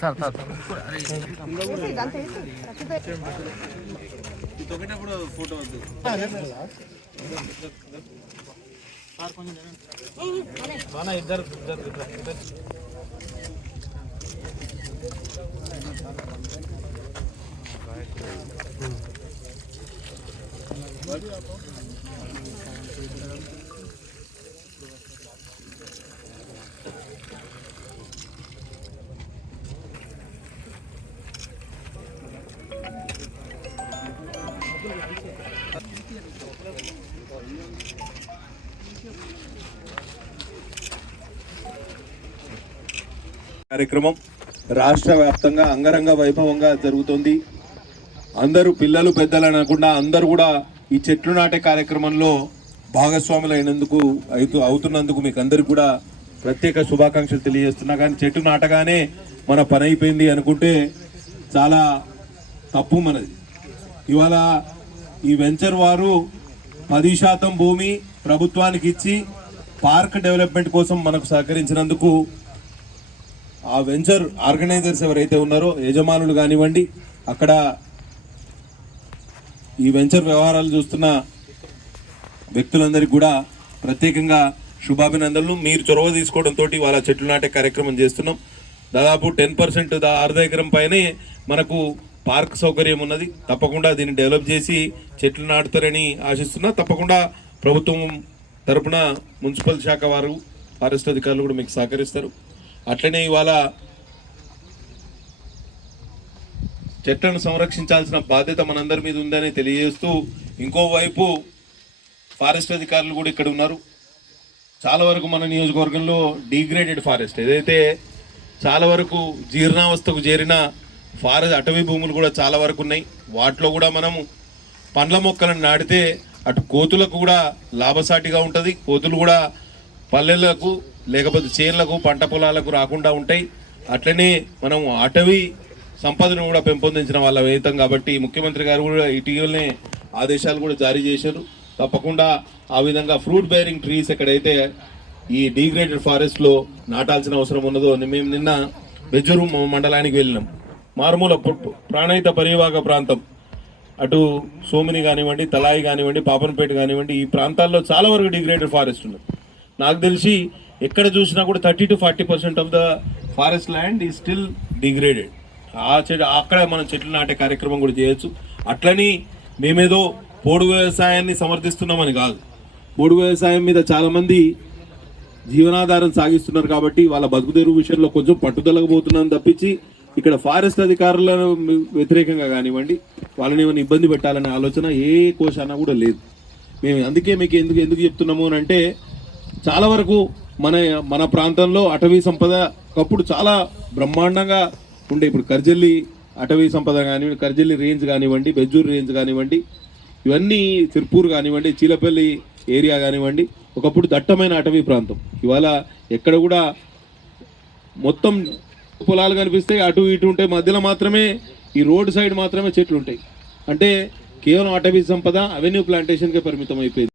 Sir sir కార్యక్రమం రాష్ట్ర వ్యాప్తంగా అంగరంగ వైభవంగా జరుగుతోంది. అందరూ పిల్లలు పెద్దలు అనకుండా అందరూ కూడా ఈ చెట్లు నాటే కార్యక్రమంలో భాగస్వాములు అయినందుకు అయితూ అవుతున్నందుకు మీకు అందరికి కూడా ప్రత్యేక శుభాకాంక్షలు తెలియజేస్తున్నా. కానీ చెట్టు నాటగానే మన పని అయిపోయింది అనుకుంటే చాలా తప్పు మనది. ఇవాళ ఈ వెంచర్ వారు పది శాతం భూమి ప్రభుత్వానికి ఇచ్చి పార్క్ డెవలప్మెంట్ కోసం మనకు సహకరించినందుకు ఆ వెంచర్ ఆర్గనైజర్స్ ఎవరైతే ఉన్నారో యజమానులు కానివ్వండి అక్కడ ఈ వెంచర్ వ్యవహారాలు చూస్తున్న వ్యక్తులందరికీ కూడా ప్రత్యేకంగా శుభాభినందనలు. మీరు చొరవ తీసుకోవడంతో వాళ్ళ చెట్లు నాటే కార్యక్రమం చేస్తున్నాం. దాదాపు టెన్ పర్సెంట్ అర్ధ ఎకరం పైనే మనకు పార్క్ సౌకర్యం ఉన్నది. తప్పకుండా దీన్ని డెవలప్ చేసి చెట్లు నాటుతారని ఆశిస్తున్నా. తప్పకుండా ప్రభుత్వం తరపున మున్సిపల్ శాఖ వారు ఫారెస్ట్ అధికారులు కూడా మీకు సహకరిస్తారు. అట్లనే ఇవాళ చెట్లను సంరక్షించాల్సిన బాధ్యత మనందరి మీద ఉందని తెలియజేస్తూ ఇంకోవైపు ఫారెస్ట్ అధికారులు కూడా ఇక్కడ ఉన్నారు. చాలా వరకు మన నియోజకవర్గంలో డిగ్రేడెడ్ ఫారెస్ట్. ఏదైతే చాలా వరకు జీర్ణావస్థకు చేరిన ఫారెస్ట్ అటవీ భూములు కూడా చాలా వరకు ఉన్నాయి. వాటిలో కూడా మనము పండ్ల మొక్కలను నాటితే అటు కోతులకు కూడా లాభసాటిగా ఉంటుంది. కోతులు కూడా పల్లెలకు లేకపోతే చేనులకు పంట పొలాలకు రాకుండా ఉంటాయి. అట్లనే మనం అటవీ సంపదను కూడా పెంపొందించిన వాళ్ళ వేతం కాబట్టి ముఖ్యమంత్రి గారు కూడా ఇటీవలనే ఆదేశాలు కూడా జారీ చేశారు. తప్పకుండా ఆ విధంగా ఫ్రూట్ బేరింగ్ ట్రీస్ ఎక్కడైతే ఈ డీగ్రేడెడ్ ఫారెస్ట్లో నాటాల్సిన అవసరం ఉన్నదో మేము నిన్న బెజ్జూరు మండలానికి వెళ్ళినాం. మారుమూల పుట్టు ప్రాణహిత పరివాహక ప్రాంతం. అటు సోమిని కానివ్వండి తలాయి కానివ్వండి పాపనపేట కానివ్వండి ఈ ప్రాంతాల్లో చాలా వరకు డిగ్రేడెడ్ ఫారెస్ట్ ఉంది నాకు తెలిసి ఎక్కడ చూసినా కూడా thirty to forty percent of the forest land is still degraded ఆ చెడు అక్కడ మనం చెట్లు నాటే కార్యక్రమం కూడా చేయొచ్చు. అట్లని మేమేదో పోడు వ్యవసాయాన్ని సమర్థిస్తున్నామని కాదు. పోడు వ్యవసాయం మీద చాలామంది జీవనాధారం సాగిస్తున్నారు కాబట్టి వాళ్ళ బతుకుదేరు విషయంలో కొంచెం పట్టుదలకు పోతున్నాను తప్పించి ఇక్కడ ఫారెస్ట్ అధికారులను వ్యతిరేకంగా కానివ్వండి వాళ్ళని ఏమైనా ఇబ్బంది పెట్టాలనే ఆలోచన ఏ కోశాన కూడా లేదు. మేము అందుకే మీకు ఎందుకు ఎందుకు చెప్తున్నాము అని అంటే చాలా వరకు మన మన ప్రాంతంలో అటవీ సంపద ఒకప్పుడు చాలా బ్రహ్మాండంగా ఉండే. ఇప్పుడు కర్జల్లి అటవీ సంపద కానివ్వండి కర్జల్లి రేంజ్ కానివ్వండి బెజ్జూర్ రేంజ్ కానివ్వండి ఇవన్నీ తిరుపూర్ కానివ్వండి చీలపల్లి ఏరియా కానివ్వండి ఒకప్పుడు దట్టమైన అటవీ ప్రాంతం. ఇవాళ ఎక్కడ కూడా మొత్తం పొలాలు కనిపిస్తాయి అటు ఇటు ఉంటాయి మధ్యలో మాత్రమే ఈ రోడ్ సైడ్ మాత్రమే చెట్లు ఉంటాయి. అంటే కేవలం అటవీ సంపద అవెన్యూ ప్లాంటేషన్కే పరిమితం అయిపోయింది